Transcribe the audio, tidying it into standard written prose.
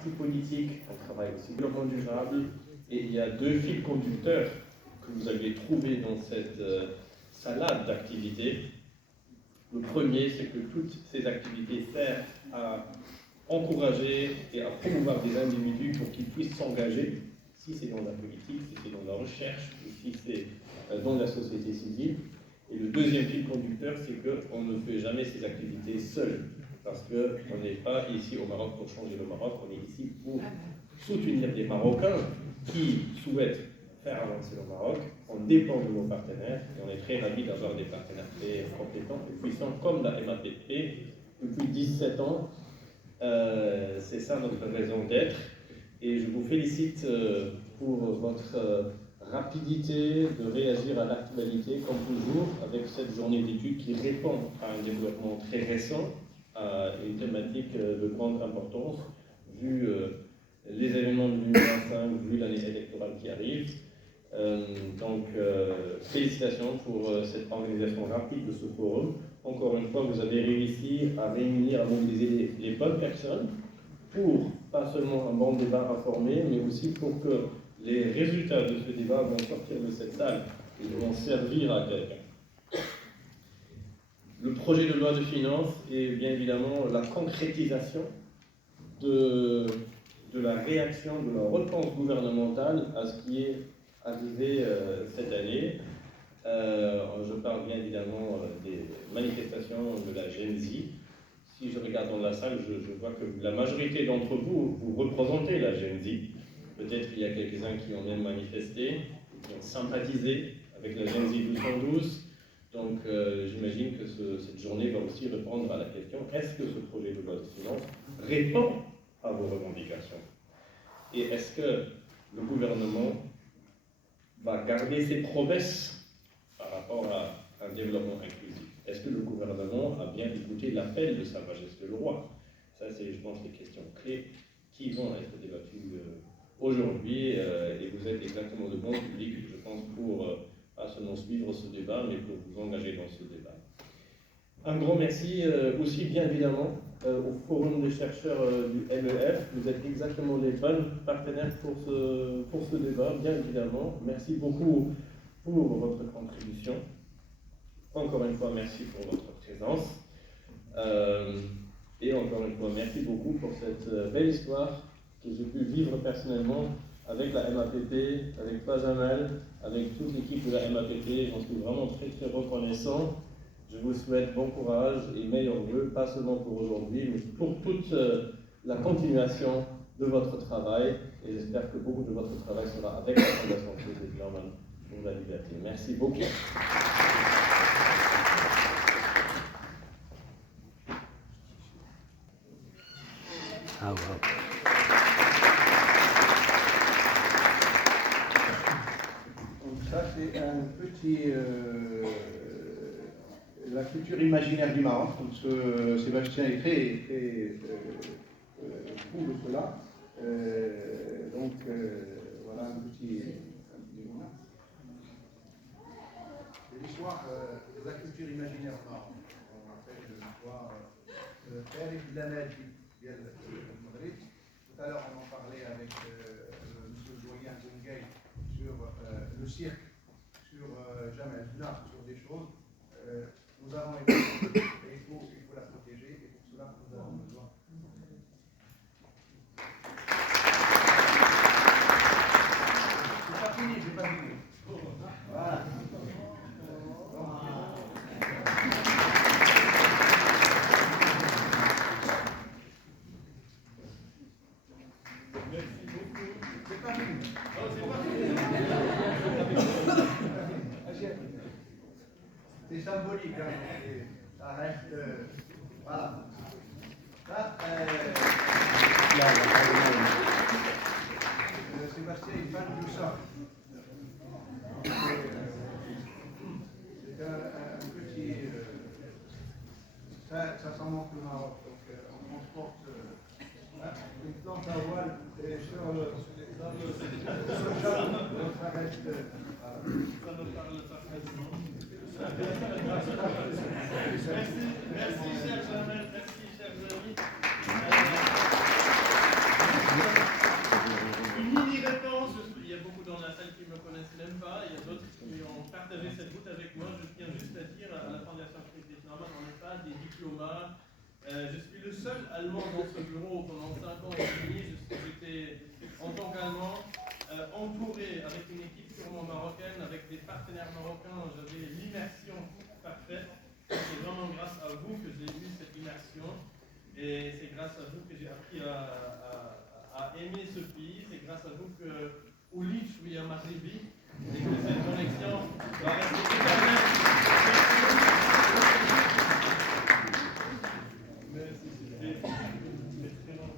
partis politiques, on travaille aussi développement durable, et il y a deux fils conducteurs que vous avez trouvés dans cette salade d'activités. Le premier, c'est que toutes ces activités servent à encourager et à promouvoir des individus pour qu'ils puissent s'engager, si c'est dans la politique, si c'est dans la recherche, ou si c'est dans la société civile. Et le deuxième fil conducteur, c'est qu'on ne fait jamais ces activités seul, parce qu'on n'est pas ici au Maroc pour changer le Maroc, on est ici pour soutenir des Marocains qui souhaitent faire avancer le Maroc. On dépend de nos partenaires et on est très ravis d'avoir des partenaires très compétents et puissants comme la MAPP depuis 17 ans. C'est ça notre raison d'être et je vous félicite pour votre rapidité de réagir à l'actualité comme toujours avec cette journée d'études qui répond à un développement très récent, à une thématique de grande importance vu les événements de 2025, vu l'année électorale qui arrive. Félicitations pour cette organisation rapide de ce forum. Encore une fois, vous avez réussi à réunir, à mobiliser les bonnes personnes pour pas seulement un bon débat à former, mais aussi pour que les résultats de ce débat vont sortir de cette salle et vont servir à quelqu'un. Le projet de loi de finances est bien évidemment la concrétisation de la réaction, de la réponse gouvernementale à ce qui est arrivé cette année. Je parle bien évidemment des manifestations de la Gen Z. Si je regarde dans la salle, je vois que la majorité d'entre vous, vous représentez la Gen Z. Peut-être qu'il y a quelques-uns qui ont même manifesté, qui ont sympathisé avec la Gen Z 1212. Donc j'imagine que cette journée va aussi répondre à la question, est-ce que ce projet de loi de finances répond à vos revendications? Et est-ce que le gouvernement va garder ses promesses par rapport à un développement inclusif? Est-ce que le gouvernement a bien écouté l'appel de Sa Majesté le Roi? Ça, c'est, je pense, les questions clés qui vont être débattues aujourd'hui. Et vous êtes exactement le bon public, je pense, pour pas seulement suivre ce débat, mais pour vous engager dans ce débat. Un grand merci aussi, bien évidemment, au Forum des chercheurs du MEF. Vous êtes exactement les bons partenaires pour ce débat, bien évidemment. Merci beaucoup pour votre contribution. Encore une fois, merci pour votre présence. Et encore une fois, merci beaucoup pour cette belle histoire que j'ai pu vivre personnellement avec la MAPP, avec Pajamal, avec toute l'équipe de la MAPP. J'en suis vraiment très très reconnaissant. Je vous souhaite bon courage et meilleurs vœux, pas seulement pour aujourd'hui, mais pour toute la continuation de votre travail. Et j'espère que beaucoup de votre travail sera avec la Fondation Joseph Norman pour la liberté. Merci beaucoup. Ah, wow. Donc ça c'est un petit la culture imaginaire du Maroc. Donc Sébastien est très fou de cela. Voilà un petit démoulin. C'est l'histoire de la culture imaginaire au Maroc. On appelle l'histoire Tariq Lamadi. Tout à l'heure, on en parlait avec M. Doyen Zengay sur le cirque, sur Jamal Dna, sur des choses. Nous avons évolué et il faut la protéger, et pour cela, nous avons besoin. C'est pas fini, c'est pas fini. Voilà. C'est symbolique, hein. Ça reste. Voilà. Ça, Sébastien est fan de ça. C'est un petit. Ça s'en manque le Maroc. Donc on transporte une plante à voile et sur le châle, ça reste. Voilà. Ça me parle parfaitement. Merci, cher Jamel, merci, chers amis. des diplomates. Je suis le seul Allemand dans ce bureau pendant 5 ans et demi. J'étais, en tant qu'Allemand, entouré avec une équipe purement marocaine, avec des partenaires marocains. J'avais l'immersion parfaite. C'est vraiment grâce à vous que j'ai eu cette immersion. Et c'est grâce à vous que j'ai appris à aimer ce pays. C'est grâce à vous que Ulich William Maghribi et que cette connexion va rester éternelle. Merci, c'était très long.